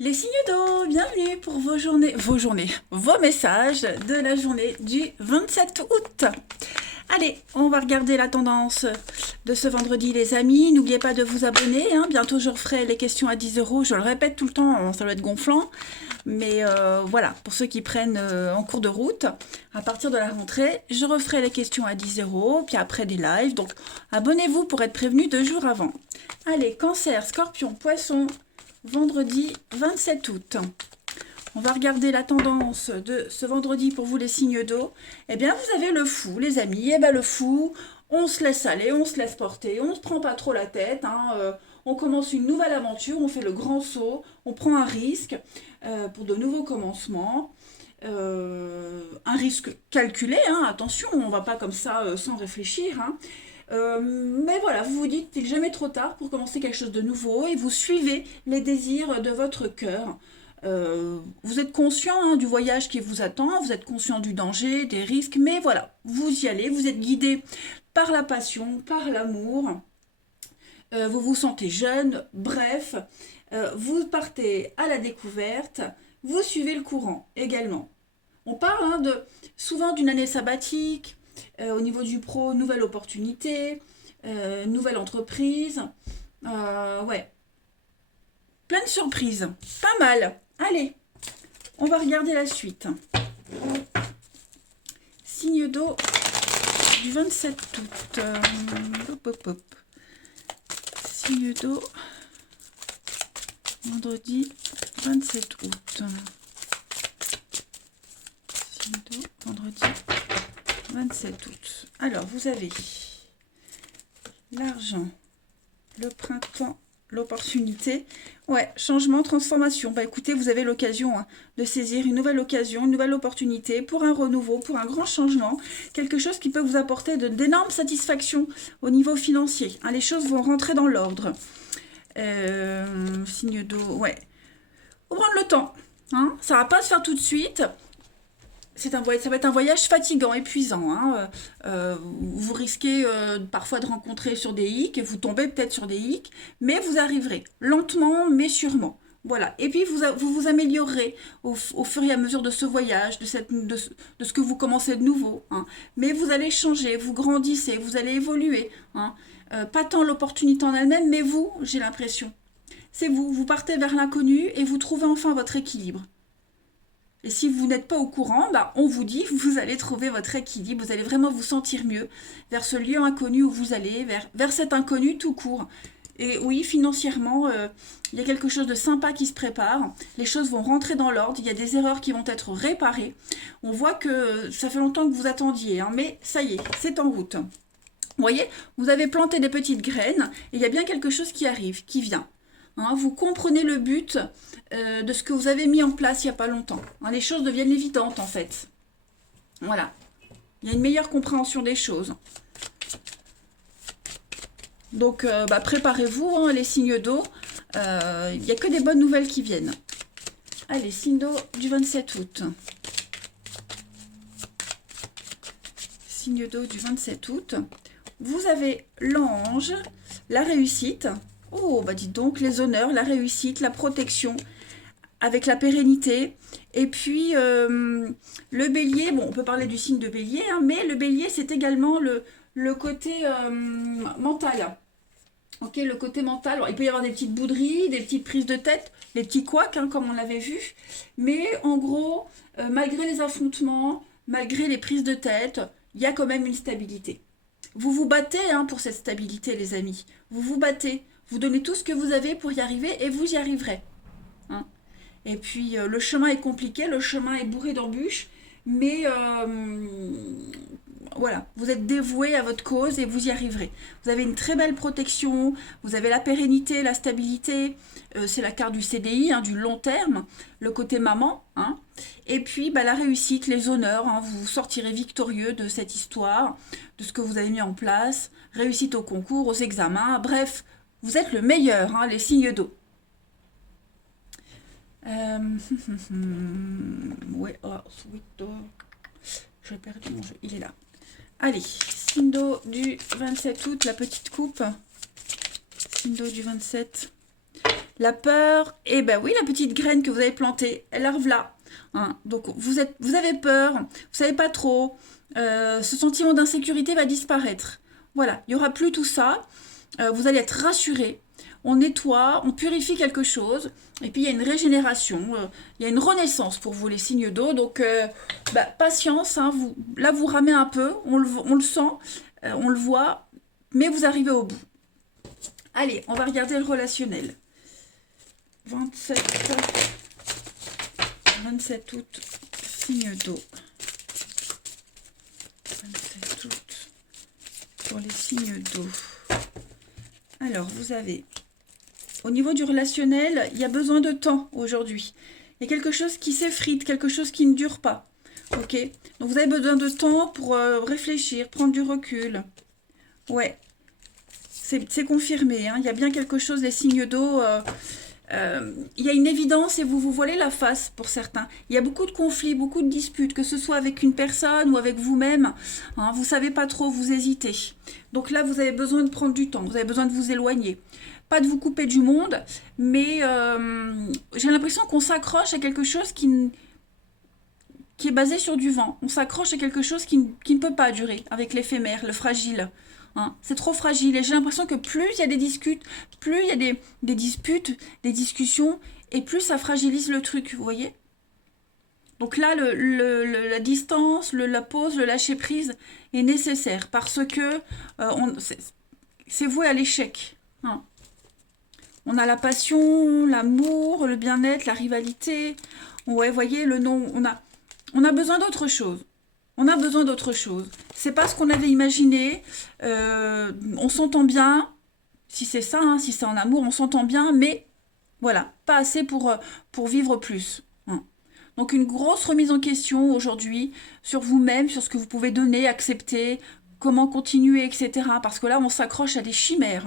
Les signes d'eau, bienvenue pour vos messages de la journée du 27 août. Allez, on va regarder la tendance de ce vendredi, les amis. N'oubliez pas de vous abonner. Bientôt, je referai les questions à 10 euros. Je le répète tout le temps, ça doit être gonflant. Mais voilà, pour ceux qui prennent en cours de route, à partir de la rentrée, je referai les questions à 10 euros, puis après des lives. Donc, abonnez-vous pour être prévenu 2 jours avant. Allez, cancer, scorpion, poisson, vendredi 27 août. On va regarder la tendance de ce vendredi pour vous les signes d'eau. Eh bien, vous avez le fou, les amis. Eh bien, le fou, on se laisse aller, on se laisse porter, on ne se prend pas trop la tête. On commence une nouvelle aventure, on fait le grand saut, on prend un risque pour de nouveaux commencements. Un risque calculé, attention, on ne va pas comme ça sans réfléchir. Mais voilà, vous vous dites qu'il n'est jamais trop tard pour commencer quelque chose de nouveau et vous suivez les désirs de votre cœur. Vous êtes conscient du voyage qui vous attend, vous êtes conscient du danger, des risques, mais voilà, vous y allez, vous êtes guidé par la passion, par l'amour, vous vous sentez jeune, bref, vous partez à la découverte, vous suivez le courant également. On parle souvent d'une année sabbatique, au niveau du pro, nouvelle opportunité, nouvelle entreprise. Ouais, plein de surprises, pas mal. Allez, on va regarder la suite. Signe d'eau du 27 août. Hop, hop, hop. Signe d'eau, vendredi 27 août. Signe d'eau, vendredi 27 août. Alors, vous avez l'argent, le printemps, l'opportunité. Ouais, changement, transformation. Bah écoutez, vous avez l'occasion de saisir une nouvelle occasion, une nouvelle opportunité pour un renouveau, pour un grand changement. Quelque chose qui peut vous apporter d'énormes satisfactions au niveau financier. Les choses vont rentrer dans l'ordre. Signe d'eau, ouais. Faut prendre le temps. Ça va pas se faire tout de suite. Ça va être un voyage fatigant, épuisant. Vous risquez parfois de rencontrer sur des hicks, vous tombez peut-être sur des hicks, mais vous arriverez lentement mais sûrement. Voilà. Et puis vous améliorerez au fur et à mesure de ce voyage, de ce que vous commencez de nouveau. Mais vous allez changer, vous grandissez, vous allez évoluer. Pas tant l'opportunité en elle-même, mais vous, j'ai l'impression. C'est vous. Vous partez vers l'inconnu et vous trouvez enfin votre équilibre. Et si vous n'êtes pas au courant, on vous dit que vous allez trouver votre équilibre, vous allez vraiment vous sentir mieux vers ce lieu inconnu où vous allez, vers cet inconnu tout court. Et oui, financièrement, il y a quelque chose de sympa qui se prépare. Les choses vont rentrer dans l'ordre, il y a des erreurs qui vont être réparées. On voit que ça fait longtemps que vous attendiez, mais ça y est, c'est en route. Vous voyez, vous avez planté des petites graines et il y a bien quelque chose qui arrive, qui vient. Vous comprenez le but de ce que vous avez mis en place il n'y a pas longtemps. Les choses deviennent évidentes en fait. Voilà. Il y a une meilleure compréhension des choses. Donc préparez-vous, les signes d'eau. Il n'y a que des bonnes nouvelles qui viennent. Allez, signe d'eau du 27 août. Signe d'eau du 27 août. Vous avez l'ange, la réussite. Oh, dites donc, les honneurs, la réussite, la protection, avec la pérennité. Et puis, le bélier, on peut parler du signe de bélier, mais le bélier, c'est également le côté mental. Ok, le côté mental. Alors, il peut y avoir des petites bouderies, des petites prises de tête, des petits couacs, comme on l'avait vu. Mais en gros, malgré les affrontements, malgré les prises de tête, il y a quand même une stabilité. Vous vous battez pour cette stabilité, les amis. Vous vous battez. Vous donnez tout ce que vous avez pour y arriver et vous y arriverez. Et puis, le chemin est compliqué, le chemin est bourré d'embûches, mais voilà, vous êtes dévoué à votre cause et vous y arriverez. Vous avez une très belle protection, vous avez la pérennité, la stabilité, c'est la carte du CDI, du long terme, le côté maman, et puis la réussite, les honneurs, vous sortirez victorieux de cette histoire, de ce que vous avez mis en place, réussite au concours, aux examens, bref, vous êtes le meilleur, les signes d'eau. Ouais, sweet. J'ai perdu mon jeu, il est là. Allez, signe d'eau du 27 août, la petite coupe. Signe d'eau du 27. La peur, eh ben oui, la petite graine que vous avez plantée, elle arrive là. Hein. Donc vous avez peur, vous savez pas trop. Ce sentiment d'insécurité va disparaître. Voilà, il n'y aura plus tout ça. Vous allez être rassuré. On nettoie, on purifie quelque chose. Et puis il y a une régénération, il y a une renaissance pour vous les signes d'eau. Donc patience, hein, là vous ramez un peu, on le sent, on le voit, mais vous arrivez au bout. Allez, on va regarder le relationnel. 27 août, signe d'eau. 27 août, pour les signes d'eau. Alors, vous avez, au niveau du relationnel, il y a besoin de temps aujourd'hui. Il y a quelque chose qui s'effrite, quelque chose qui ne dure pas. Ok? Donc, vous avez besoin de temps pour réfléchir, prendre du recul. Ouais, c'est confirmé. Hein. Il y a bien quelque chose, les signes d'eau... il y a une évidence et vous voilez la face pour certains. Il y a beaucoup de conflits, beaucoup de disputes, que ce soit avec une personne ou avec vous-même. Hein, vous ne savez pas trop, vous hésitez. Donc là, vous avez besoin de prendre du temps, vous avez besoin de vous éloigner. Pas de vous couper du monde, mais j'ai l'impression qu'on s'accroche à quelque chose qui est basé sur du vent. On s'accroche à quelque chose qui ne peut pas durer, avec l'éphémère, le fragile. Hein, c'est trop fragile et j'ai l'impression que plus il y a des disputes, plus il y a des disputes, des discussions, et plus ça fragilise le truc, vous voyez. Donc là, la distance, la pause, le lâcher prise est nécessaire parce que c'est voué à l'échec. Hein. On a la passion, l'amour, le bien-être, la rivalité. Ouais, vous voyez, le nom, on a besoin d'autre chose. On a besoin d'autre chose. C'est pas ce qu'on avait imaginé. On s'entend bien. Si c'est ça, hein, si c'est en amour, on s'entend bien, mais voilà, pas assez pour vivre plus. Hein. Donc une grosse remise en question aujourd'hui sur vous-même, sur ce que vous pouvez donner, accepter, comment continuer, etc. Parce que là, on s'accroche à des chimères.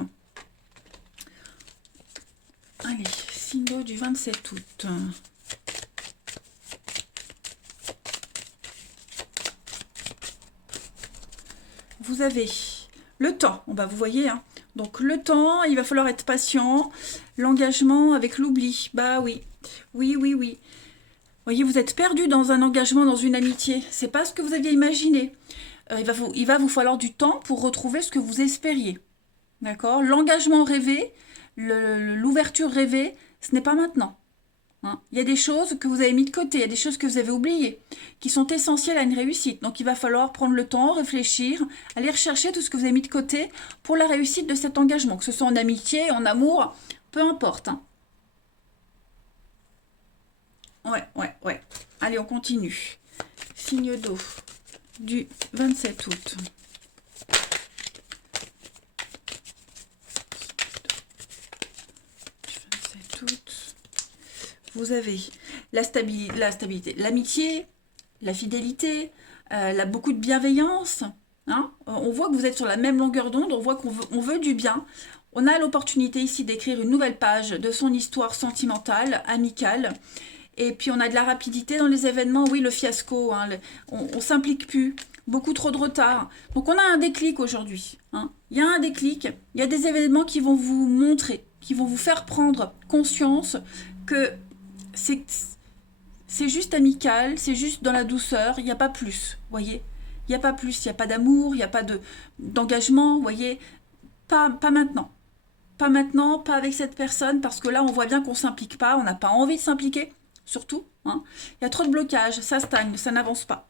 Allez, signe d'eau du 27 août. Vous avez le temps, vous voyez, hein. Donc le temps, il va falloir être patient, l'engagement avec l'oubli, bah oui, oui. Vous voyez, vous êtes perdu dans un engagement, dans une amitié, c'est pas ce que vous aviez imaginé. Il va vous falloir du temps pour retrouver ce que vous espériez, d'accord? L'engagement rêvé, l'ouverture rêvée, ce n'est pas maintenant. Hein. Il y a des choses que vous avez mis de côté, il y a des choses que vous avez oubliées, qui sont essentielles à une réussite. Donc il va falloir prendre le temps, réfléchir, aller rechercher tout ce que vous avez mis de côté pour la réussite de cet engagement, que ce soit en amitié, en amour, peu importe. Hein. Ouais. Allez, on continue. Signe d'eau du 27 août. Vous avez la stabilité, l'amitié, la fidélité, beaucoup de bienveillance. Hein. On voit que vous êtes sur la même longueur d'onde, on voit qu'on veut du bien. On a l'opportunité ici d'écrire une nouvelle page de son histoire sentimentale, amicale. Et puis on a de la rapidité dans les événements, oui, le fiasco, hein, on s'implique plus, beaucoup trop de retard. Donc on a un déclic aujourd'hui. Hein. Il y a un déclic, il y a des événements qui vont vous montrer, qui vont vous faire prendre conscience que c'est juste amical, c'est juste dans la douceur, il n'y a pas plus, voyez. Il n'y a pas plus, il n'y a pas d'amour, il n'y a pas d'engagement, voyez. Pas maintenant. Pas maintenant, pas avec cette personne, parce que là, on voit bien qu'on ne s'implique pas, on n'a pas envie de s'impliquer, surtout. Hein. Il y a trop de blocages, ça stagne, ça n'avance pas.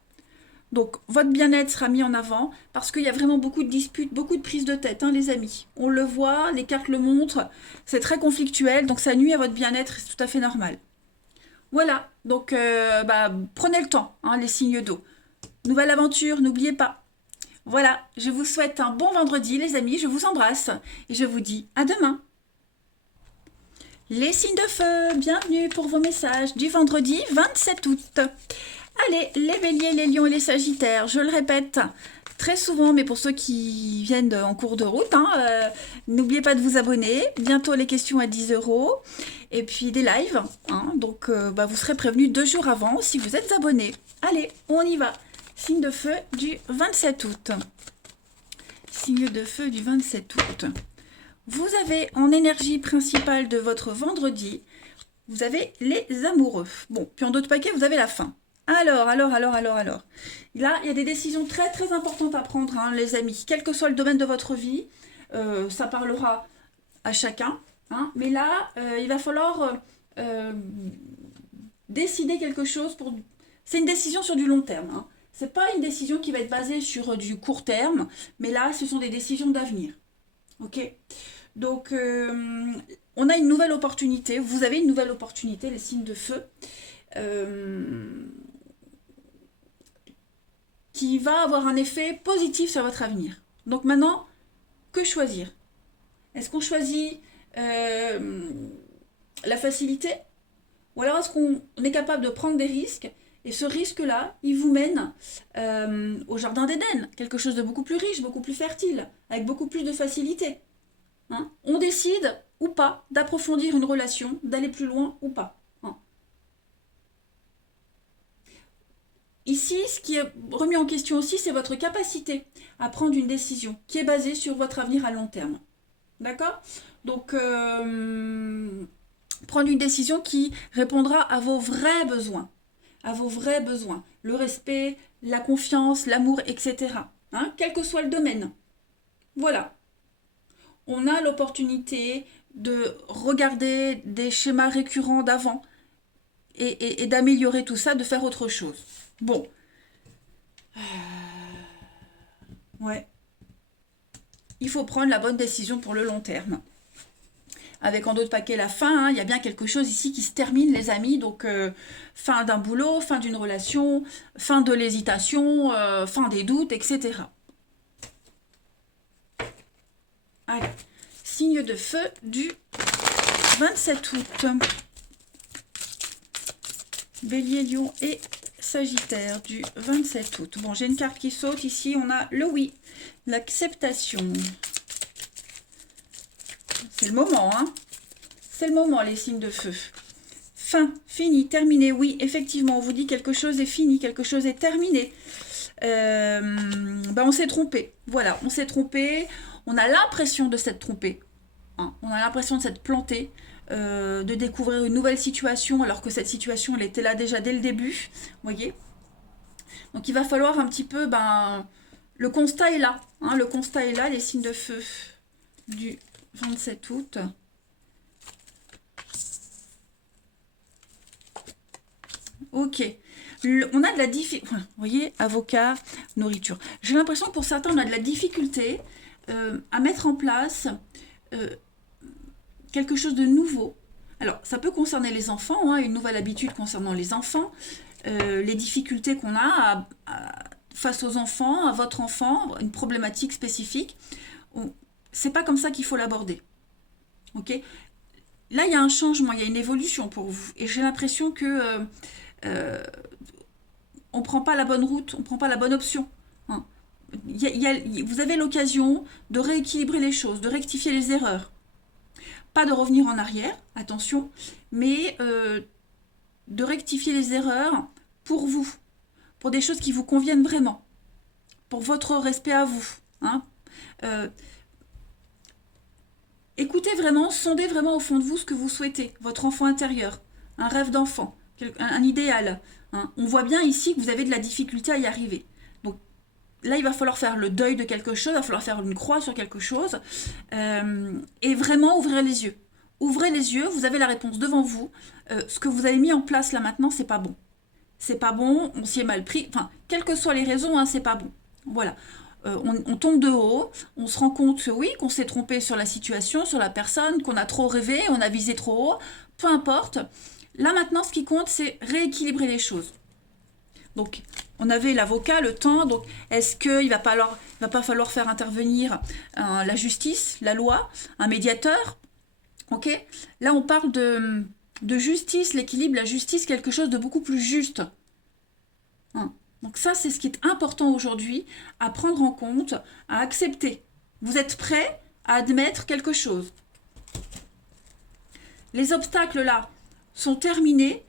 Donc, votre bien-être sera mis en avant, parce qu'il y a vraiment beaucoup de disputes, beaucoup de prises de tête, hein, les amis. On le voit, les cartes le montrent, c'est très conflictuel, donc ça nuit à votre bien-être, c'est tout à fait normal. Voilà, donc prenez le temps, hein, les signes d'eau. Nouvelle aventure, n'oubliez pas. Voilà, je vous souhaite un bon vendredi, les amis, je vous embrasse et je vous dis à demain. Les signes de feu, bienvenue pour vos messages du vendredi 27 août. Allez, les béliers, les lions et les sagittaires, je le répète très souvent, mais pour ceux qui viennent en cours de route, hein, n'oubliez pas de vous abonner. Bientôt les questions à 10 € et puis des lives. Hein, donc vous serez prévenus 2 jours avant si vous êtes abonnés. Allez, on y va. Signe de feu du 27 août. Signe de feu du 27 août. vous avez en énergie principale de votre vendredi, vous avez les amoureux. Bon, puis en d'autres paquets, vous avez la fin. Alors. Là, il y a des décisions très très importantes à prendre, hein, les amis. Quel que soit le domaine de votre vie, ça parlera à chacun. Hein, mais là, il va falloir décider quelque chose pour... C'est une décision sur du long terme. Hein. C'est pas une décision qui va être basée sur du court terme, mais là, ce sont des décisions d'avenir. Ok? Donc, on a une nouvelle opportunité. Vous avez une nouvelle opportunité, les signes de feu, qui va avoir un effet positif sur votre avenir. Donc maintenant, que choisir? Est-ce qu'on choisit la facilité? Ou alors est-ce qu'on est capable de prendre des risques? Et ce risque-là, il vous mène au jardin d'Éden, quelque chose de beaucoup plus riche, beaucoup plus fertile, avec beaucoup plus de facilité. Hein, on décide ou pas d'approfondir une relation, d'aller plus loin ou pas. Hein. Ici, ce qui est remis en question aussi, c'est votre capacité à prendre une décision qui est basée sur votre avenir à long terme. D'accord? Donc, prendre une décision qui répondra à vos vrais besoins. À vos vrais besoins. Le respect, la confiance, l'amour, etc. Hein, quel que soit le domaine. Voilà. On a l'opportunité de regarder des schémas récurrents d'avant et d'améliorer tout ça, de faire autre chose. Bon. Ouais. Il faut prendre la bonne décision pour le long terme. Avec en d'autres paquets la fin, hein, il y a bien quelque chose ici qui se termine, les amis. Donc, fin d'un boulot, fin d'une relation, fin de l'hésitation, fin des doutes, etc. Allez, signe de feu du 27 août. Bélier, Lion et Sagittaire du 27 août. Bon, j'ai une carte qui saute. Ici, on a le oui, l'acceptation. C'est le moment, hein. C'est le moment, les signes de feu. Fin, fini, terminé. Oui, effectivement, on vous dit quelque chose est fini, quelque chose est terminé. On s'est trompé. Voilà, on s'est trompé. On a l'impression de s'être trompé. Hein. On a l'impression de s'être planté, de découvrir une nouvelle situation, alors que cette situation, elle était là déjà dès le début. Vous voyez? Donc, il va falloir un petit peu... le constat est là. Hein, le constat est là, les signes de feu du 27 août. Ok. On a de la difficulté. Vous voyez, avocat, nourriture. J'ai l'impression que pour certains, on a de la difficulté à mettre en place quelque chose de nouveau. Alors, ça peut concerner les enfants, hein, une nouvelle habitude concernant les enfants, les difficultés qu'on a face aux enfants, à votre enfant, une problématique spécifique. C'est pas comme ça qu'il faut l'aborder. Ok? Là, il y a un changement, il y a une évolution pour vous. Et j'ai l'impression que on ne prend pas la bonne route, on ne prend pas la bonne option. Hein. Vous avez l'occasion de rééquilibrer les choses, de rectifier les erreurs. Pas de revenir en arrière, attention, mais de rectifier les erreurs pour vous, pour des choses qui vous conviennent vraiment, pour votre respect à vous. Hein. Écoutez vraiment, sondez vraiment au fond de vous ce que vous souhaitez, votre enfant intérieur, un rêve d'enfant, un idéal. Hein. On voit bien ici que vous avez de la difficulté à y arriver. Donc là, il va falloir faire le deuil de quelque chose, il va falloir faire une croix sur quelque chose et vraiment ouvrir les yeux. Ouvrez les yeux, vous avez la réponse devant vous. Ce que vous avez mis en place là maintenant, c'est pas bon. C'est pas bon, on s'y est mal pris. Enfin, quelles que soient les raisons, hein, c'est pas bon. Voilà. On tombe de haut, on se rend compte que oui, qu'on s'est trompé sur la situation, sur la personne, qu'on a trop rêvé, on a visé trop haut, peu importe. Là maintenant, ce qui compte, c'est rééquilibrer les choses. Donc, on avait l'avocat, le temps, donc est-ce qu'il va pas falloir faire intervenir la justice, la loi, un médiateur? Ok? Là, on parle de justice, l'équilibre, la justice, quelque chose de beaucoup plus juste. Hein. Donc ça, c'est ce qui est important aujourd'hui à prendre en compte, à accepter. Vous êtes prêt à admettre quelque chose. Les obstacles, là, sont terminés.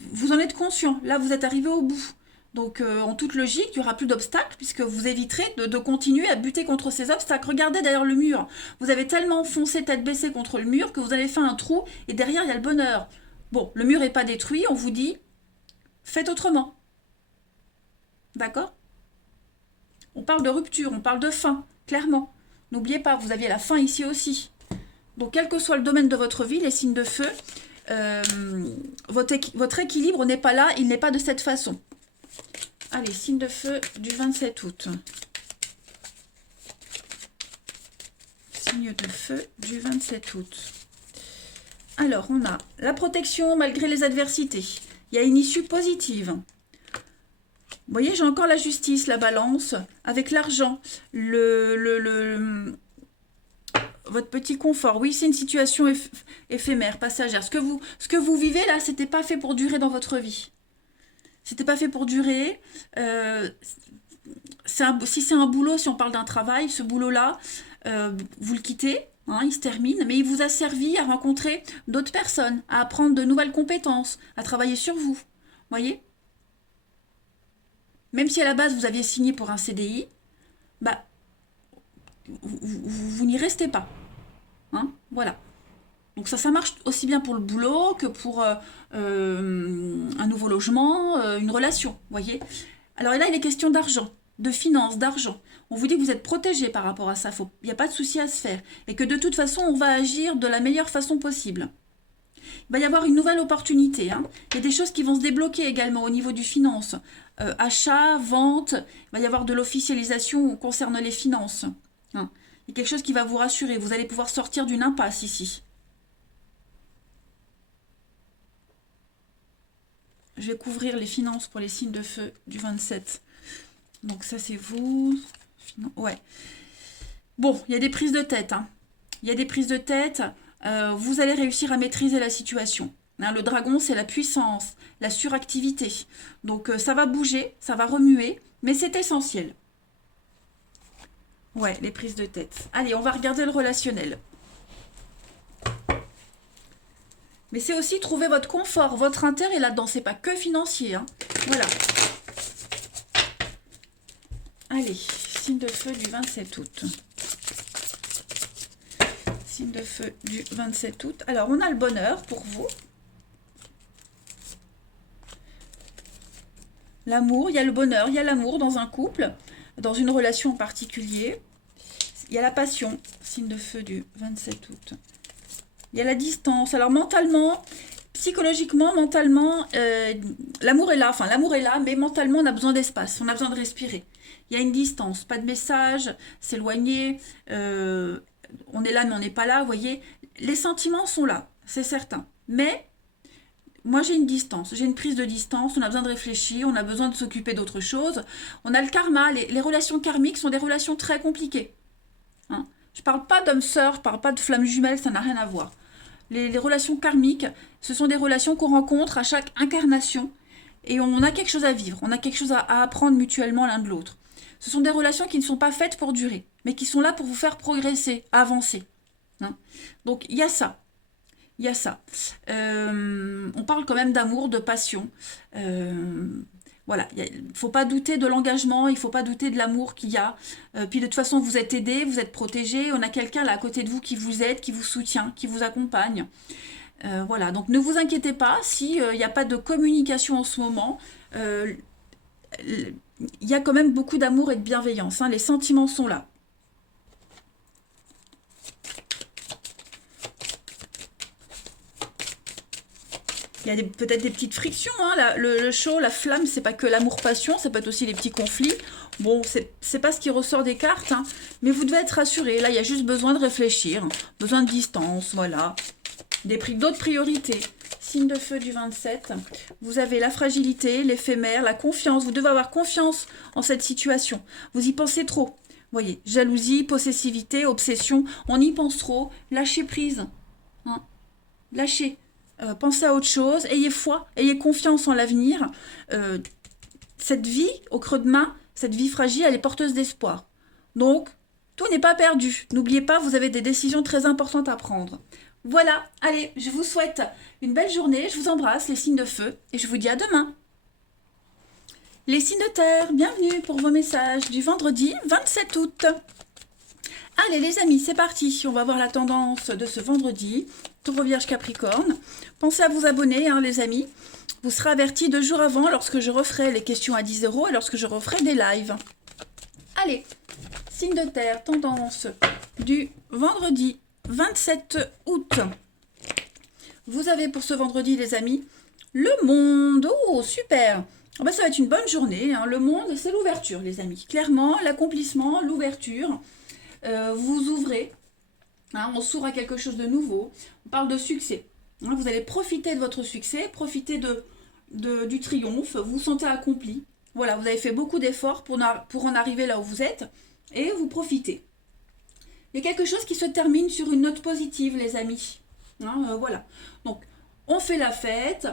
Vous en êtes conscient. Là, vous êtes arrivé au bout. Donc, en toute logique, il n'y aura plus d'obstacles puisque vous éviterez de continuer à buter contre ces obstacles. Regardez d'ailleurs le mur. Vous avez tellement foncé tête baissée contre le mur que vous avez fait un trou et derrière, il y a le bonheur. Bon, le mur n'est pas détruit, on vous dit, faites autrement. D'accord? On parle de rupture, on parle de fin, clairement. N'oubliez pas, vous aviez la fin ici aussi. Donc, quel que soit le domaine de votre vie, les signes de feu, votre équilibre n'est pas là, il n'est pas de cette façon. Allez, signe de feu du 27 août. Signe de feu du 27 août. Alors, on a la protection malgré les adversités. Il y a une issue positive. Vous voyez, j'ai encore la justice, la balance, avec l'argent, votre petit confort. Oui, c'est une situation éphémère, passagère. Ce que vous vivez là, c'était pas fait pour durer dans votre vie. C'était pas fait pour durer. Si c'est un boulot, si on parle d'un travail, ce boulot-là, vous le quittez, hein, il se termine, mais il vous a servi à rencontrer d'autres personnes, à apprendre de nouvelles compétences, à travailler sur vous. Voyez? Même si à la base vous aviez signé pour un CDI, bah, vous n'y restez pas. Hein, voilà. Donc ça marche aussi bien pour le boulot que pour un nouveau logement, une relation, voyez. Alors là, il est question d'argent, de finances, d'argent. On vous dit que vous êtes protégé par rapport à ça, il n'y a pas de souci à se faire. Et que de toute façon, on va agir de la meilleure façon possible. Il va y avoir une nouvelle opportunité. Hein. Il y a des choses qui vont se débloquer également au niveau du finance. Achat, vente, il va y avoir de l'officialisation concernant les finances. Hein. Il y a quelque chose qui va vous rassurer. Vous allez pouvoir sortir d'une impasse ici. Je vais couvrir les finances pour les signes de feu du 27. Donc ça, c'est vous. Ouais. Bon, il y a des prises de tête. Hein. Il y a des prises de tête. Vous allez réussir à maîtriser la situation. Hein, le dragon, c'est la puissance, la suractivité. Donc ça va bouger, ça va remuer, mais c'est essentiel. Ouais, les prises de tête. Allez, on va regarder le relationnel. Mais c'est aussi trouver votre confort, votre intérêt là-dedans. C'est pas que financier. Hein. Voilà. Allez, signe de feu du 27 août. Signe de feu du 27 août. Alors, on a le bonheur pour vous. L'amour, il y a le bonheur, il y a l'amour dans un couple, dans une relation en particulier. Il y a la passion, signe de feu du 27 août. Il y a la distance. Alors mentalement, psychologiquement, mentalement, l'amour est là. Enfin, l'amour est là, mais mentalement, on a besoin d'espace. On a besoin de respirer. Il y a une distance, pas de message, s'éloigner. On est là, mais on n'est pas là, vous voyez. Les sentiments sont là, c'est certain. Mais moi, j'ai une distance, j'ai une prise de distance. On a besoin de réfléchir, on a besoin de s'occuper d'autre chose. On a le karma. Les relations karmiques sont des relations très compliquées. Hein. Je ne parle pas d'homme-sœur, je ne parle pas de flamme jumelle, ça n'a rien à voir. Les relations karmiques, ce sont des relations qu'on rencontre à chaque incarnation et on a quelque chose à vivre, on a quelque chose à apprendre mutuellement l'un de l'autre. Ce sont des relations qui ne sont pas faites pour durer, mais qui sont là pour vous faire progresser, avancer. Hein. Donc il y a ça. Il y a ça. On parle quand même d'amour, de passion. Voilà, il ne faut pas douter de l'engagement, il ne faut pas douter de l'amour qu'il y a. Puis de toute façon, vous êtes aidé, vous êtes protégé. On a quelqu'un là à côté de vous qui vous aide, qui vous soutient, qui vous accompagne. Voilà, donc ne vous inquiétez pas s'il n'y a pas de communication en ce moment. Il y a quand même beaucoup d'amour et de bienveillance. Hein, les sentiments sont là. Il y a peut-être des petites frictions, hein, le chaud, la flamme, c'est pas que l'amour-passion, ça peut être aussi les petits conflits. Bon, c'est pas ce qui ressort des cartes, hein, mais vous devez être rassurés. Là, il y a juste besoin de réfléchir, besoin de distance, voilà. D'autres priorités. Signe de feu du 27, vous avez la fragilité, l'éphémère, la confiance. Vous devez avoir confiance en cette situation. Vous y pensez trop. Vous voyez, jalousie, possessivité, obsession, on y pense trop. Lâchez prise. Hein, lâchez. Pensez à autre chose, ayez foi, ayez confiance en l'avenir. Cette vie, au creux de main, cette vie fragile, elle est porteuse d'espoir. Donc, tout n'est pas perdu. N'oubliez pas, vous avez des décisions très importantes à prendre. Voilà, allez, je vous souhaite une belle journée, je vous embrasse, les signes de feu, et je vous dis à demain. Les signes de terre, bienvenue pour vos messages du vendredi 27 août. Allez les amis, c'est parti. On va voir la tendance de ce vendredi. Taureau, Vierge, Capricorne. Pensez à vous abonner, hein, les amis. Vous serez avertis 2 jours avant lorsque je referai les questions à 10 € et lorsque je referai des lives. Allez, signe de terre, tendance du vendredi 27 août. Vous avez pour ce vendredi, les amis, le monde. Oh, super. Oh ben, ça va être une bonne journée. Hein. Le monde, c'est l'ouverture, les amis. Clairement, l'accomplissement, l'ouverture. Vous ouvrez. Hein, on s'ouvre à quelque chose de nouveau. On parle de succès. Hein, vous allez profiter de votre succès, profiter du triomphe. Vous vous sentez accompli. Voilà, vous avez fait beaucoup d'efforts pour en arriver là où vous êtes. Et vous profitez. Il y a quelque chose qui se termine sur une note positive, les amis. Hein, voilà. Donc, on fait la fête.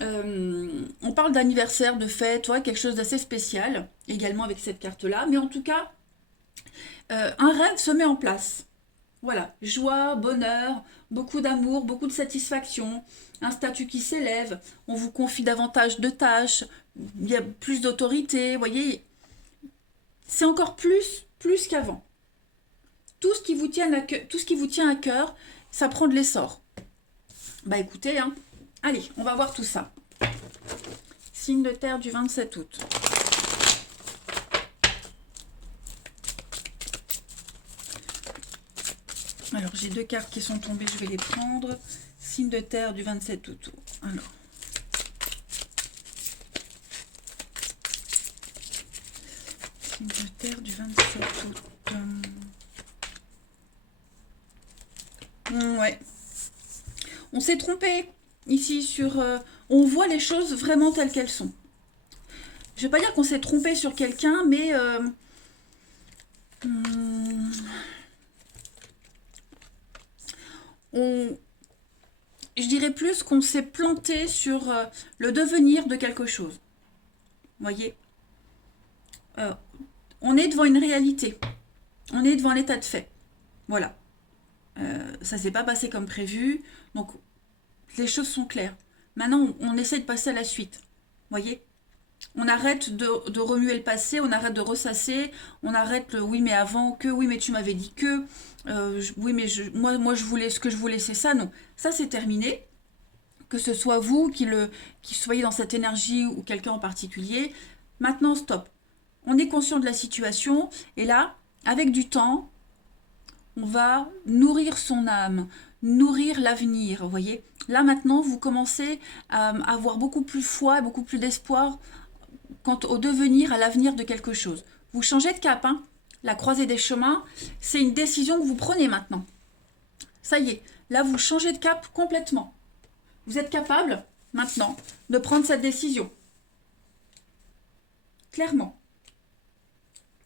On parle d'anniversaire, de fête, ouais, quelque chose d'assez spécial, également avec cette carte-là. Mais en tout cas, un rêve se met en place. Voilà, joie, bonheur, beaucoup d'amour, beaucoup de satisfaction, un statut qui s'élève, on vous confie davantage de tâches, il y a plus d'autorité, vous voyez, c'est encore plus qu'avant. Tout ce qui vous tient à cœur, ça prend de l'essor. Bah écoutez, hein, allez, on va voir tout ça. Signe de terre du 27 août. Alors, j'ai 2 cartes qui sont tombées, je vais les prendre. Signe de terre du 27 août. Alors. Signe de terre du 27 août. Ouais. On s'est trompé ici sur... on voit les choses vraiment telles qu'elles sont. Je ne vais pas dire qu'on s'est trompé sur quelqu'un, mais... je dirais plus qu'on s'est planté sur le devenir de quelque chose. Vous voyez, on est devant une réalité. On est devant un état de fait. Voilà. Ça ne s'est pas passé comme prévu. Donc, les choses sont claires. Maintenant, on essaie de passer à la suite. Vous voyez, on arrête de remuer le passé, on arrête de ressasser, on arrête le oui mais avant que, oui mais tu m'avais dit que, oui mais moi je voulais, ce que je voulais c'est ça, non. Ça c'est terminé, que ce soit vous qui soyez dans cette énergie ou quelqu'un en particulier. Maintenant stop, on est conscient de la situation et là, avec du temps, on va nourrir son âme, nourrir l'avenir, vous voyez. Là maintenant, vous commencez à avoir beaucoup plus foi, beaucoup plus d'espoir quant au devenir, à l'avenir de quelque chose. Vous changez de cap, hein. La croisée des chemins, c'est une décision que vous prenez maintenant. Ça y est, là vous changez de cap complètement. Vous êtes capable, maintenant, de prendre cette décision. Clairement.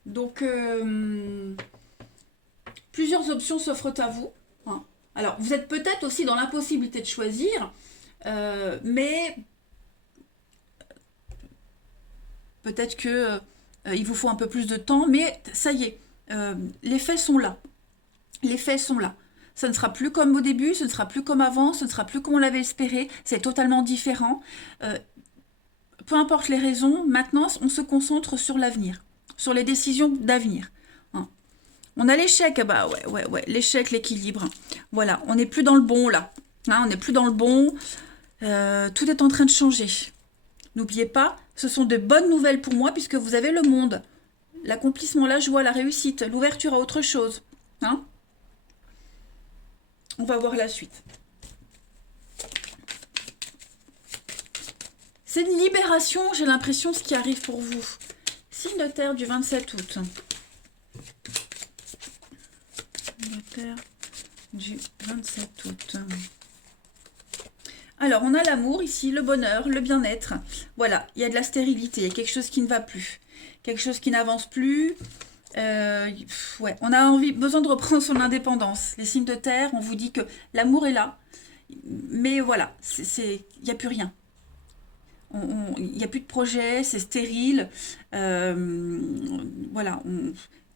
Donc, plusieurs options s'offrent à vous. Hein. Alors, vous êtes peut-être aussi dans l'impossibilité de choisir, mais... peut-être que il vous faut un peu plus de temps, mais ça y est, les faits sont là. Les faits sont là. Ça ne sera plus comme au début, ce ne sera plus comme avant, ce ne sera plus comme on l'avait espéré, c'est totalement différent. Peu importe les raisons, maintenant on se concentre sur l'avenir, sur les décisions d'avenir. Hein. On a l'échec, bah ouais, l'échec, l'équilibre. Voilà, on n'est plus dans le bon là. Hein, on n'est plus dans le bon, tout est en train de changer. N'oubliez pas, ce sont de bonnes nouvelles pour moi puisque vous avez le monde. L'accomplissement, la joie, la réussite, l'ouverture à autre chose. Hein? On va voir la suite. C'est une libération, j'ai l'impression, ce qui arrive pour vous. Signe de terre du 27 août. Signe de terre du 27 août. Alors, on a l'amour ici, le bonheur, le bien-être. Voilà, il y a de la stérilité, il y a quelque chose qui ne va plus. Quelque chose qui n'avance plus. Ouais, on a besoin de reprendre son indépendance. Les signes de terre, on vous dit que l'amour est là. Mais voilà, il n'y a plus rien. Il n'y a plus de projet, c'est stérile. Voilà,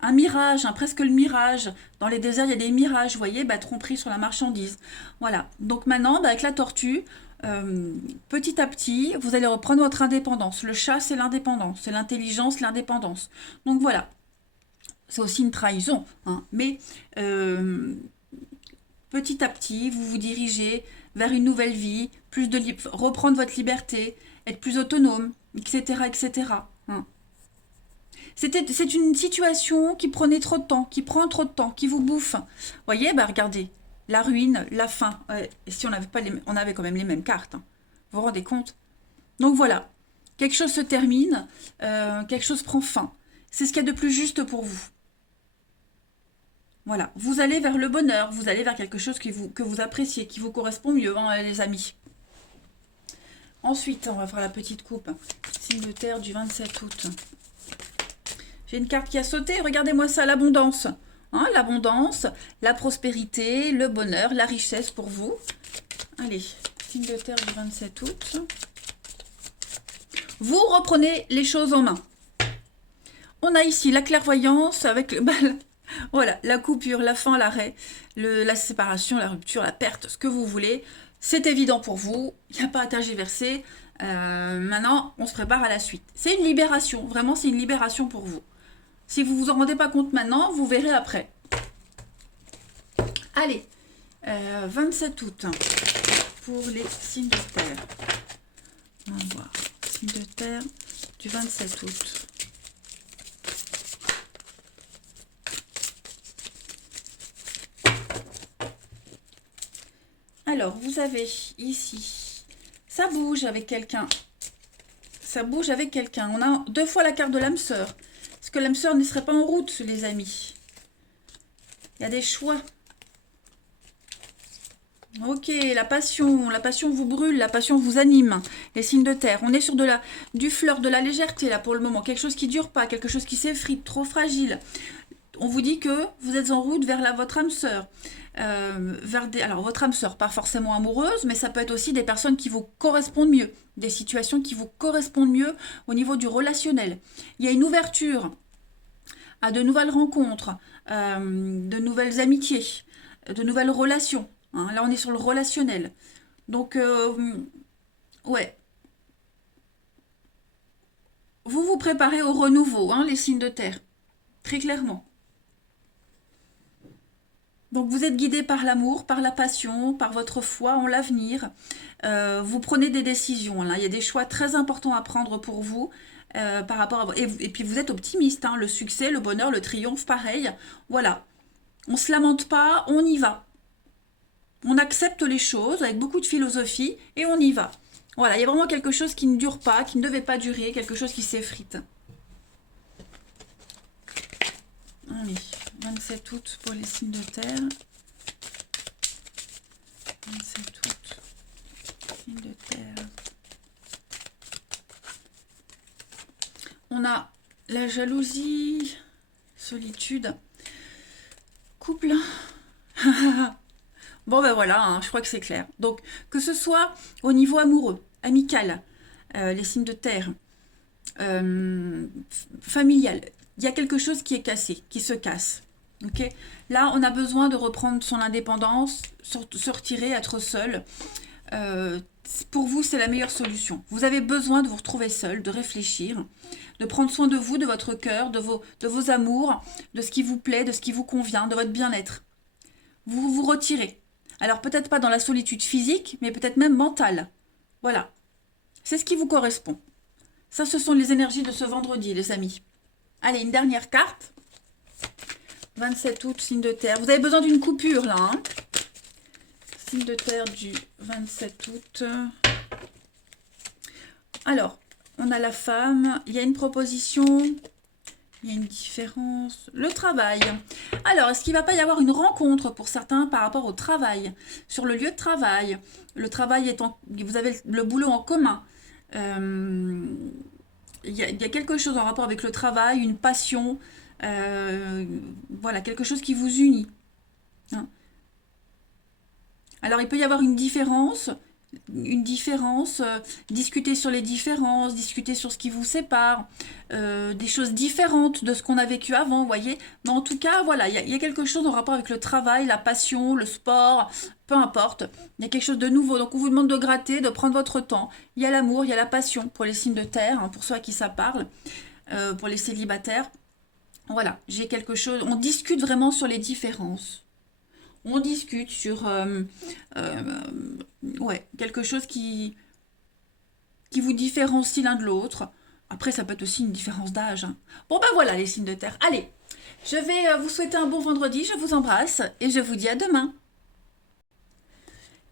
un mirage, hein, presque le mirage. Dans les déserts, il y a des mirages, vous voyez, tromperie sur la marchandise. Voilà, donc maintenant, avec la tortue, petit à petit, vous allez reprendre votre indépendance. Le chat, c'est l'indépendance, c'est l'intelligence, l'indépendance. Donc voilà, c'est aussi une trahison, hein. Mais petit à petit, vous vous dirigez vers une nouvelle vie, reprendre votre liberté, être plus autonome, etc., etc., hein. C'est une situation qui prenait trop de temps, qui prend trop de temps, qui vous bouffe. Vous voyez, bah regardez, la ruine, la fin. Et si on n'avait pas on avait quand même les mêmes cartes, hein. Vous vous rendez compte? Donc voilà, quelque chose se termine, quelque chose prend fin. C'est ce qu'il y a de plus juste pour vous. Voilà, vous allez vers le bonheur, vous allez vers quelque chose que vous appréciez, qui vous correspond mieux, hein, les amis. Ensuite, on va faire la petite coupe. Signe de terre du 27 août. J'ai une carte qui a sauté, regardez-moi ça, l'abondance. Hein, l'abondance, la prospérité, le bonheur, la richesse pour vous. Allez, signe de terre du 27 août. Vous reprenez les choses en main. On a ici la clairvoyance avec le bal. Voilà, la coupure, la fin, l'arrêt, la séparation, la rupture, la perte, ce que vous voulez. C'est évident pour vous, il n'y a pas à tergiverser. Maintenant, on se prépare à la suite. C'est une libération, vraiment c'est une libération pour vous. Si vous vous en rendez pas compte maintenant, vous verrez après. Allez, 27 août pour les signes de terre. On va voir, signe de terre du 27 août. Alors, vous avez ici, ça bouge avec quelqu'un. Ça bouge avec quelqu'un. On a 2 fois la carte de l'âme sœur. Est-ce que l'âme sœur ne serait pas en route, les amis? Il y a des choix. Ok, la passion vous brûle, la passion vous anime. Les signes de terre. On est sur du fleur, de la légèreté là pour le moment. Quelque chose qui ne dure pas, quelque chose qui s'effrite, trop fragile. On vous dit que vous êtes en route vers votre âme sœur. Alors votre âme sœur, pas forcément amoureuse, mais ça peut être aussi des personnes qui vous correspondent mieux, des situations qui vous correspondent mieux au niveau du relationnel. Il y a une ouverture à de nouvelles rencontres, de nouvelles amitiés, de nouvelles relations, hein. Là on est sur le relationnel. Donc ouais, vous vous préparez au renouveau, hein, les signes de terre, très clairement. Donc vous êtes guidé par l'amour, par la passion, par votre foi en l'avenir. Vous prenez des décisions, là. Il y a des choix très importants à prendre pour vous par rapport à... Et puis vous êtes optimiste, hein. Le succès, le bonheur, le triomphe, pareil. Voilà. On ne se lamente pas, on y va. On accepte les choses avec beaucoup de philosophie et on y va. Voilà, il y a vraiment quelque chose qui ne dure pas, qui ne devait pas durer, quelque chose qui s'effrite. Allez, 27 août pour les signes de terre. 27 août, signes de terre. On a la jalousie, solitude, couple. Bon ben voilà, hein, je crois que c'est clair. Donc que ce soit au niveau amoureux, amical, les signes de terre, familial, il y a quelque chose qui est cassé, qui se casse. Okay. Là, on a besoin de reprendre son indépendance, se retirer, être seul. Pour vous, c'est la meilleure solution. Vous avez besoin de vous retrouver seul, de réfléchir, de prendre soin de vous, de votre cœur, de vos amours, de ce qui vous plaît, de ce qui vous convient, de votre bien-être. Vous vous retirez. Alors peut-être pas dans la solitude physique, mais peut-être même mentale. Voilà. C'est ce qui vous correspond. Ça, ce sont les énergies de ce vendredi, les amis. Allez, une dernière carte. 27 août, signe de terre. Vous avez besoin d'une coupure, là. Hein, signe de terre du 27 août. Alors, on a la femme. Il y a une proposition. Il y a une différence. Le travail. Alors, est-ce qu'il ne va pas y avoir une rencontre pour certains par rapport au travail? Sur le lieu de travail. Le travail étant... Vous avez le boulot en commun. Il y a quelque chose en rapport avec le travail, une passion, voilà, quelque chose qui vous unit. Hein. Alors, il peut y avoir une différence une différence, discuter sur les différences, discuter sur ce qui vous sépare, des choses différentes de ce qu'on a vécu avant, vous voyez. Mais en tout cas, voilà, il y a quelque chose en rapport avec le travail, la passion, le sport, peu importe. Il y a quelque chose de nouveau. Donc on vous demande de gratter, de prendre votre temps. Il y a l'amour, il y a la passion pour les signes de terre, hein, pour ceux à qui ça parle, pour les célibataires. Voilà, j'ai quelque chose. On discute vraiment sur les différences. On discute sur euh, ouais, quelque chose qui vous différencie l'un de l'autre. Après, ça peut être aussi une différence d'âge, hein. Bon, ben voilà les signes de terre. Allez, je vais vous souhaiter un bon vendredi. Je vous embrasse et je vous dis à demain.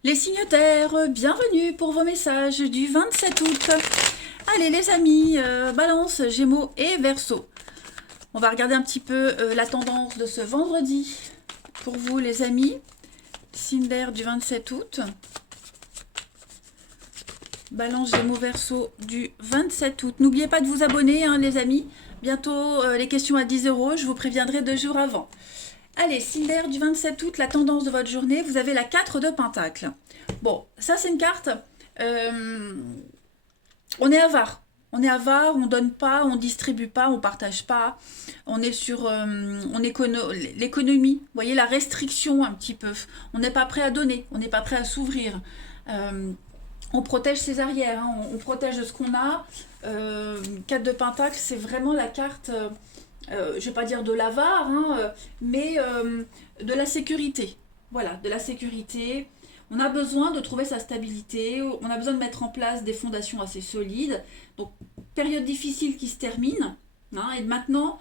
Les signes de terre, bienvenue pour vos messages du 27 août. Allez les amis, Balance, Gémeaux et Verseau. On va regarder un petit peu la tendance de ce vendredi pour vous les amis. Signe d'air du 27 août. Balance, Gémeaux, Verseau du 27 août. N'oubliez pas de vous abonner, hein, les amis. Bientôt les questions à 10 €. Je vous préviendrai 2 jours avant. Allez, signe d'air du 27 août, la tendance de votre journée. Vous avez la 4 de Pentacle. Bon, ça c'est une carte. On est avare. On est avare, on donne pas, on distribue pas, on partage pas. On est sur l'économie. Vous voyez la restriction un petit peu. On n'est pas prêt à donner, on n'est pas prêt à s'ouvrir. On protège ses arrières, hein, on protège ce qu'on a. 4 de Pentacle, c'est vraiment la carte, je ne vais pas dire de l'avare, hein, mais de la sécurité. Voilà, de la sécurité. On a besoin de trouver sa stabilité, on a besoin de mettre en place des fondations assez solides. Donc, période difficile qui se termine, hein, et maintenant,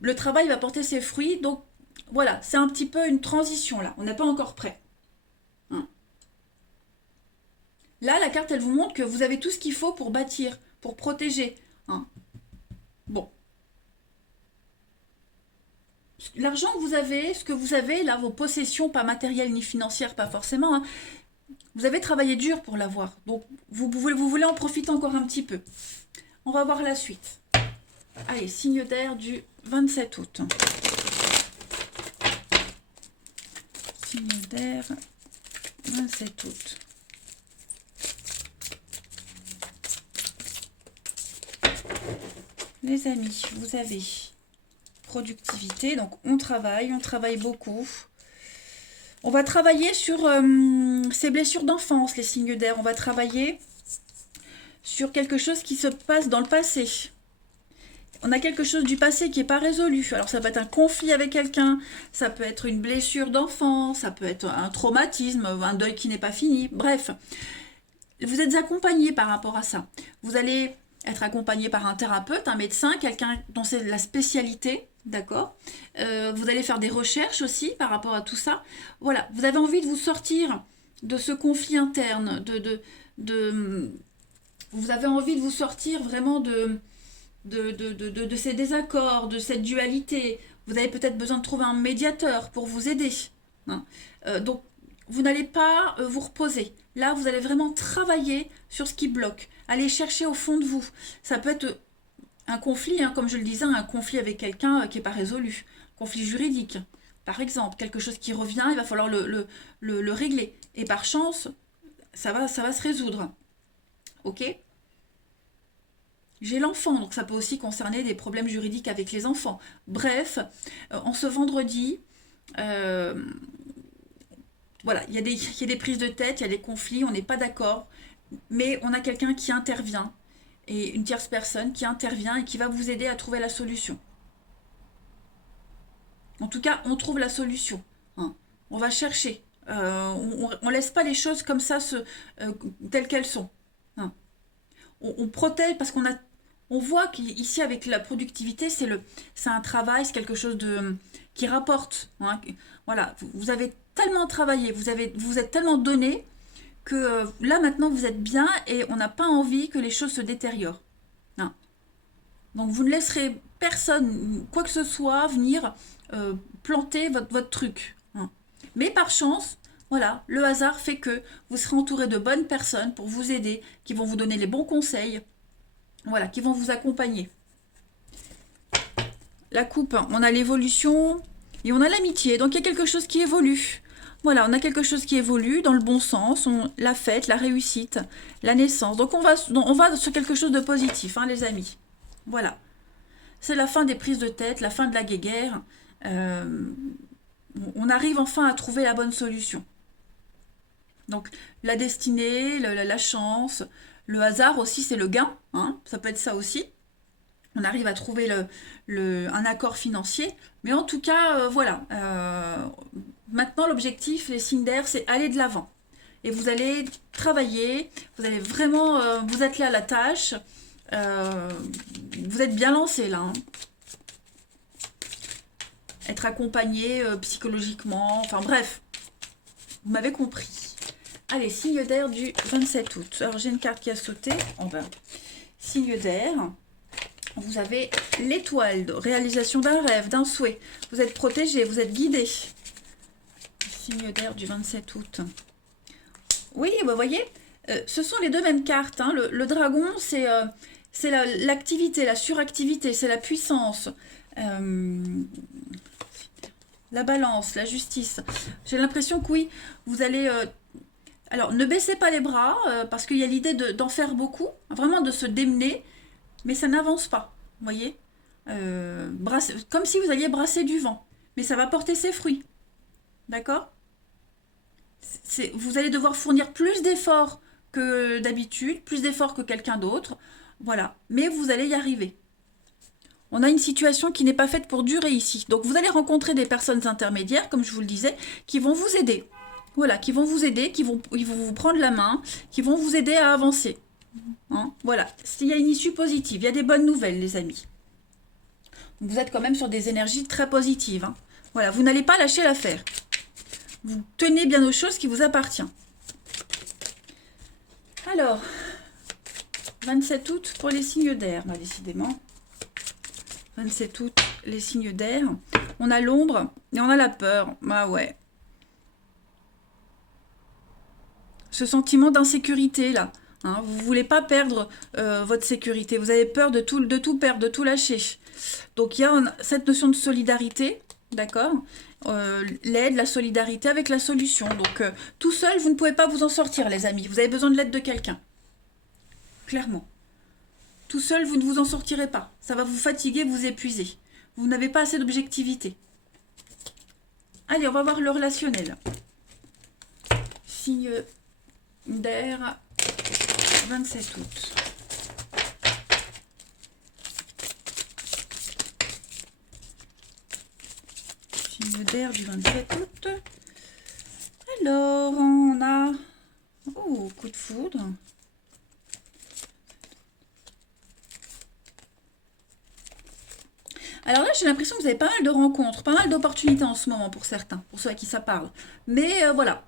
le travail va porter ses fruits. Donc, voilà, c'est un petit peu une transition là, on n'est pas encore prêt. Hein. Là, la carte, elle vous montre que vous avez tout ce qu'il faut pour bâtir, pour protéger. Hein. Bon. L'argent que vous avez, ce que vous avez, là, vos possessions, pas matérielles ni financières, pas forcément, hein, vous avez travaillé dur pour l'avoir. Donc, vous voulez en profiter encore un petit peu. On va voir la suite. Allez, signe d'air du 27 août. Signe d'air, 27 août. Les amis, vous avez productivité, donc on travaille beaucoup. On va travailler sur ces blessures d'enfance, les signes d'air. On va travailler sur quelque chose qui se passe dans le passé. On a quelque chose du passé qui n'est pas résolu. Alors ça peut être un conflit avec quelqu'un, ça peut être une blessure d'enfant, ça peut être un traumatisme, un deuil qui n'est pas fini. Bref, vous êtes accompagné par rapport à ça. Vous allez être accompagné par un thérapeute, un médecin, quelqu'un dont c'est la spécialité, d'accord. Vous allez faire des recherches aussi par rapport à tout ça. Voilà, vous avez envie de vous sortir de ce conflit interne, vous avez envie de vous sortir vraiment de ces désaccords, de cette dualité. Vous avez peut-être besoin de trouver un médiateur pour vous aider. Hein. Donc, vous n'allez pas vous reposer. Là, vous allez vraiment travailler sur ce qui bloque. Allez chercher au fond de vous. Ça peut être un conflit, hein, comme je le disais, un conflit avec quelqu'un qui n'est pas résolu. Conflit juridique, par exemple. Quelque chose qui revient, il va falloir le régler. Et par chance, ça va se résoudre. Ok ? J'ai l'enfant, donc ça peut aussi concerner des problèmes juridiques avec les enfants. Bref, en ce vendredi, voilà, il y a des prises de tête, il y a des conflits, on n'est pas d'accord, mais on a quelqu'un qui intervient, et une tierce personne qui intervient et qui va vous aider à trouver la solution. En tout cas, on trouve la solution. Hein. On va chercher. On ne laisse pas les choses comme ça telles qu'elles sont. Hein. On protège parce on voit qu'ici avec la productivité, c'est un travail, c'est quelque chose qui rapporte. Hein. Voilà, vous avez tellement travaillé, vous êtes tellement donné que là maintenant vous êtes bien et on n'a pas envie que les choses se détériorent. Hein. Donc vous ne laisserez personne, quoi que ce soit, venir planter votre truc. Hein. Mais par chance, voilà, le hasard fait que vous serez entouré de bonnes personnes pour vous aider, qui vont vous donner les bons conseils, voilà, qui vont vous accompagner. La coupe, on a l'évolution et on a l'amitié. Donc il y a quelque chose qui évolue. Voilà, on a quelque chose qui évolue dans le bon sens, la fête, la réussite, la naissance. Donc on va sur quelque chose de positif, hein, les amis. Voilà. C'est la fin des prises de tête, la fin de la guéguerre. Euh, on arrive enfin à trouver la bonne solution. Donc la destinée, la chance, le hasard aussi, c'est le gain, hein, ça peut être ça aussi. On arrive à trouver un accord financier. Mais en tout cas, voilà. Maintenant, l'objectif, les signes d'air, c'est aller de l'avant. Et vous allez travailler, vous allez vraiment vous atteler à la tâche. Euh, vous êtes bien lancé là, hein. Être accompagné psychologiquement, enfin bref, vous m'avez compris. Allez, signe d'air du 27 août. Alors j'ai une carte qui a sauté. Oh ben, signe d'air. Vous avez l'étoile de réalisation d'un rêve, d'un souhait. Vous êtes protégé, vous êtes guidé. Signe d'air du 27 août. Oui, vous voyez, ce sont les deux mêmes cartes, hein. Le dragon, c'est l'activité, la suractivité, c'est la puissance. La balance, la justice. J'ai l'impression que oui, vous allez... alors, ne baissez pas les bras, parce qu'il y a l'idée d'en faire beaucoup, vraiment de se démener, mais ça n'avance pas, vous voyez. Comme si vous alliez brasser du vent, mais ça va porter ses fruits, d'accord. Vous allez devoir fournir plus d'efforts que d'habitude, plus d'efforts que quelqu'un d'autre, voilà, mais vous allez y arriver. On a une situation qui n'est pas faite pour durer ici. Donc vous allez rencontrer des personnes intermédiaires, comme je vous le disais, qui vont vous aider. Voilà, qui vont vous aider, ils vont vous prendre la main, qui vont vous aider à avancer. Hein, voilà, il y a une issue positive, il y a des bonnes nouvelles, les amis. Vous êtes quand même sur des énergies très positives, hein. Voilà, vous n'allez pas lâcher l'affaire. Vous tenez bien aux choses qui vous appartiennent. Alors, 27 août pour les signes d'air, bah, décidément. 27 août, les signes d'air. On a l'ombre et on a la peur. Bah ouais. Ce sentiment d'insécurité là. Hein, vous ne voulez pas perdre votre sécurité. Vous avez peur de tout perdre, de tout lâcher. Donc il y a cette notion de solidarité, d'accord, l'aide, la solidarité avec la solution. Donc tout seul, vous ne pouvez pas vous en sortir, les amis. Vous avez besoin de l'aide de quelqu'un. Clairement. Tout seul, vous ne vous en sortirez pas. Ça va vous fatiguer, vous épuiser. Vous n'avez pas assez d'objectivité. Allez, on va voir le relationnel. Signe d'air, 27 août. Signe d'air du 27 août. Alors, on a... Oh, coup de foudre. Alors là, j'ai l'impression que vous avez pas mal de rencontres, pas mal d'opportunités en ce moment pour certains, pour ceux à qui ça parle. Mais voilà,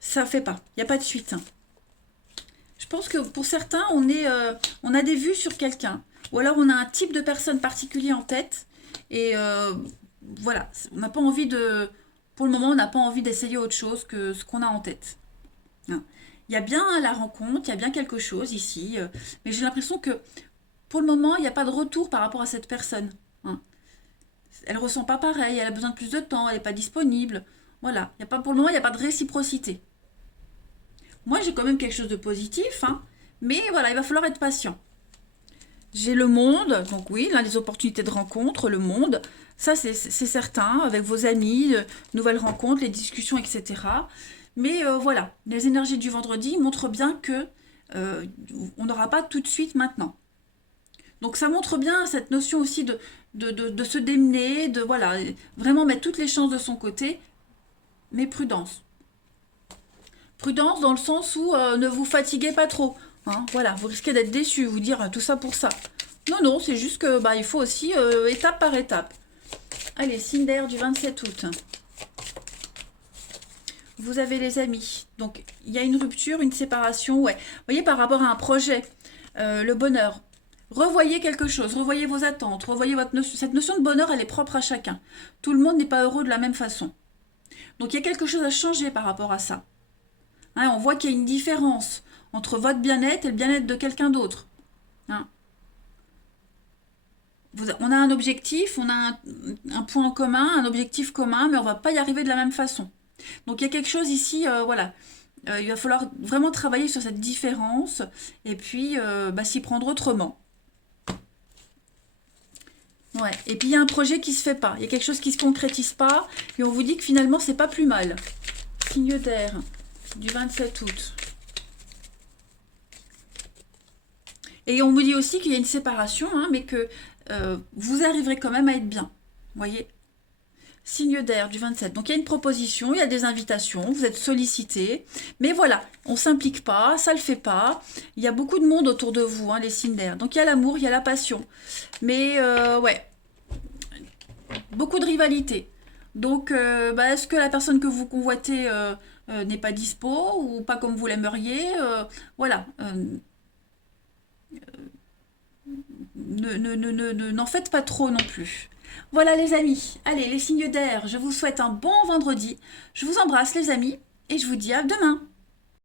ça fait pas, il n'y a pas de suite, hein. Je pense que pour certains, on a des vues sur quelqu'un, ou alors on a un type de personne particulier en tête, et voilà, on n'a pas envie de... Pour le moment, on n'a pas envie d'essayer autre chose que ce qu'on a en tête, hein. Il y a bien la rencontre, il y a bien quelque chose ici, mais j'ai l'impression que pour le moment, il n'y a pas de retour par rapport à cette personne, hein. Elle ne ressent pas pareil, elle a besoin de plus de temps, elle n'est pas disponible. Voilà, il y a pas, pour le moment, il n'y a pas de réciprocité. Moi, j'ai quand même quelque chose de positif, hein, mais voilà, il va falloir être patient. J'ai le monde, donc oui, là, les opportunités de rencontre, le monde, ça c'est certain, avec vos amis, nouvelles rencontres, les discussions, etc. Mais voilà, les énergies du vendredi montrent bien que on n'aura pas tout de suite maintenant. Donc ça montre bien cette notion aussi de se démener, de voilà, vraiment mettre toutes les chances de son côté, mais prudence. Prudence dans le sens où ne vous fatiguez pas trop, hein, voilà, vous risquez d'être déçu, vous dire tout ça pour ça. Non, non, c'est juste que bah, il faut aussi étape par étape. Allez, signe d'air du 27 août. Vous avez les amis. Donc, il y a une rupture, une séparation, ouais. Vous voyez, par rapport à un projet, le bonheur. Revoyez quelque chose, revoyez vos attentes, revoyez votre notion. Cette notion de bonheur, elle est propre à chacun. Tout le monde n'est pas heureux de la même façon. Donc, il y a quelque chose à changer par rapport à ça. Hein, on voit qu'il y a une différence entre votre bien-être et le bien-être de quelqu'un d'autre. Hein. On a un objectif, on a un point en commun, un objectif commun, mais on ne va pas y arriver de la même façon. Donc il y a quelque chose ici, voilà. Il va falloir vraiment travailler sur cette différence et puis s'y prendre autrement. Ouais. Et puis il y a un projet qui se fait pas. Il y a quelque chose qui se concrétise pas et on vous dit que finalement c'est pas plus mal. Signe d'air du 27 août. Et on vous dit aussi qu'il y a une séparation, hein, mais que vous arriverez quand même à être bien. Vous voyez? Signe d'air du 27. Donc il y a une proposition, il y a des invitations, vous êtes sollicité. Mais voilà, on ne s'implique pas, ça ne le fait pas. Il y a beaucoup de monde autour de vous, hein, les signes d'air. Donc il y a l'amour, il y a la passion. Mais ouais, beaucoup de rivalité. Donc est-ce que la personne que vous convoitez n'est pas dispo ou pas comme vous l'aimeriez? Voilà. N'en faites pas trop non plus. Voilà les amis, allez les signes d'air, je vous souhaite un bon vendredi. Je vous embrasse les amis et je vous dis à demain.